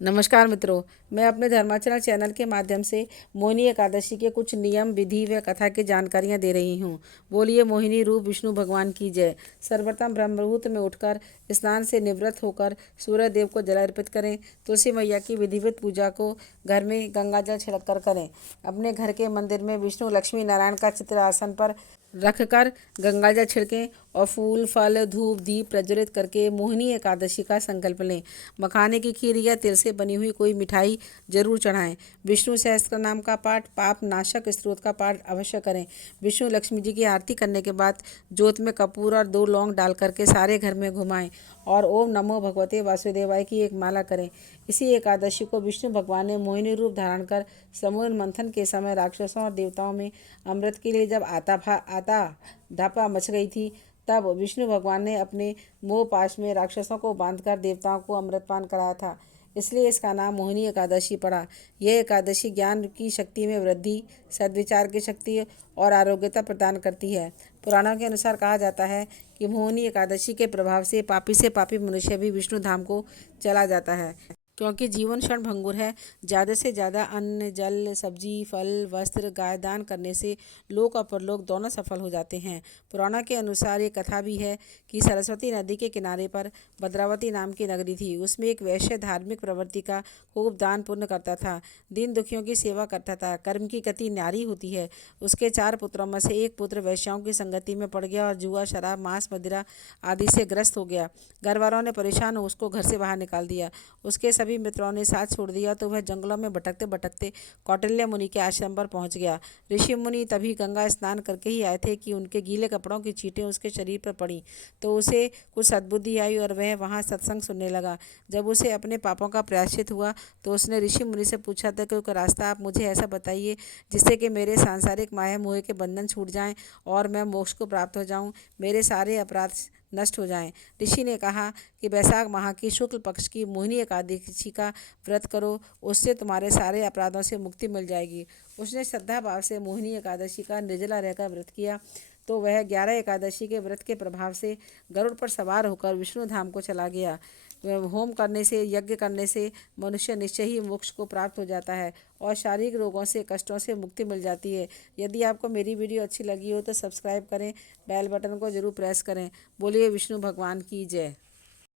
नमस्कार मित्रों, मैं अपने धर्माचरण चैनल के माध्यम से मोहिनी एकादशी के कुछ नियम, विधि व कथा की जानकारियाँ दे रही हूँ। बोलिए मोहिनी रूप विष्णु भगवान की जय। सर्वप्रथम ब्रह्म मुहूर्त में उठकर स्नान से निवृत्त होकर सूर्य देव को जल अर्पित करें। तुलसी मैया की विधिवत पूजा को घर में गंगा जल छिड़क कर करें। अपने घर के मंदिर में विष्णु लक्ष्मी नारायण का चित्र आसन पर रखकर गंगा जल छिड़कें और फूल, फल, धूप, दीप प्रज्वलित करके मोहिनी एकादशी का संकल्प लें। मखाने की खीर या तिल से बनी हुई कोई मिठाई जरूर चढ़ाएं। विष्णु सहस्त्र नाम का पाठ, पाप नाशक स्त्रोत का पाठ अवश्य करें। विष्णु लक्ष्मी जी की आरती करने के बाद जोत में कपूर और 2 लौंग डाल करके सारे घर में घुमाएं और ओम नमो भगवते वासुदेवाय की एक माला करें। इसी एकादशी को विष्णु भगवान ने मोहिनी रूप धारण कर समुद्र मंथन के समय राक्षसों और देवताओं में अमृत के लिए जब आता धापा मच गई थी, तब विष्णु भगवान ने अपने मोह पाश में राक्षसों को बांधकर देवताओं को अमृतपान कराया था। इसलिए इसका नाम मोहिनी एकादशी पड़ा। यह एकादशी ज्ञान की शक्ति में वृद्धि, सद्विचार की शक्ति और आरोग्यता प्रदान करती है। पुराणों के अनुसार कहा जाता है कि मोहिनी एकादशी के प्रभाव से पापी मनुष्य भी विष्णु धाम को चला जाता है। क्योंकि जीवन क्षणभंगुर है, ज़्यादा से ज़्यादा अन्न, जल, सब्जी, फल, वस्त्र, गाय दान करने से लोक और परलोक दोनों सफल हो जाते हैं। पुराणों के अनुसार ये कथा भी है कि सरस्वती नदी के किनारे पर भद्रावती नाम की नगरी थी। उसमें एक वैश्य धार्मिक प्रवृत्ति का खूब दान पुण्य करता था, दीन दुखियों की सेवा करता था, कर्म की गति न्यारी होती है। उसके 4 पुत्रों में से एक पुत्र वैश्याओं की संगति में पड़ गया और जुआ, शराब, मांस, मदिरा आदि से ग्रस्त हो गया। घर वालों ने परेशान हो उसको घर से बाहर निकाल दिया। उसके सभी मित्रों ने साथ छोड़ दिया तो वह जंगलों में भटकते भटकते कौटिल्य मुनि के आश्रम पर पहुंच गया। ऋषि मुनि तभी गंगा स्नान करके ही आए थे कि उनके गीले कपड़ों की छींटें उसके शरीर पर पड़ी, तो उसे कुछ सद्बुद्धि आई और वह वहां सत्संग सुनने लगा। जब उसे अपने पापों का प्रायश्चित हुआ तो उसने ऋषि मुनि से पूछा था कि कोई रास्ता आप मुझे ऐसा बताइए जिससे कि मेरे सांसारिक माया मोह के बंधन छूट जाएं और मैं मोक्ष को प्राप्त हो जाऊं, मेरे सारे अपराध नष्ट हो जाएं। ऋषि ने कहा कि वैशाख माह की शुक्ल पक्ष की मोहिनी एकादशी का व्रत करो, उससे तुम्हारे सारे अपराधों से मुक्ति मिल जाएगी। उसने श्रद्धा भाव से मोहिनी एकादशी का निर्जला रहकर व्रत किया तो वह 11 एकादशी के व्रत के प्रभाव से गरुड़ पर सवार होकर विष्णु धाम को चला गया। होम करने से, यज्ञ करने से मनुष्य निश्चय ही मोक्ष को प्राप्त हो जाता है और शारीरिक रोगों से, कष्टों से मुक्ति मिल जाती है। यदि आपको मेरी वीडियो अच्छी लगी हो तो सब्सक्राइब करें, बेल बटन को जरूर प्रेस करें। बोलिए विष्णु भगवान की जय।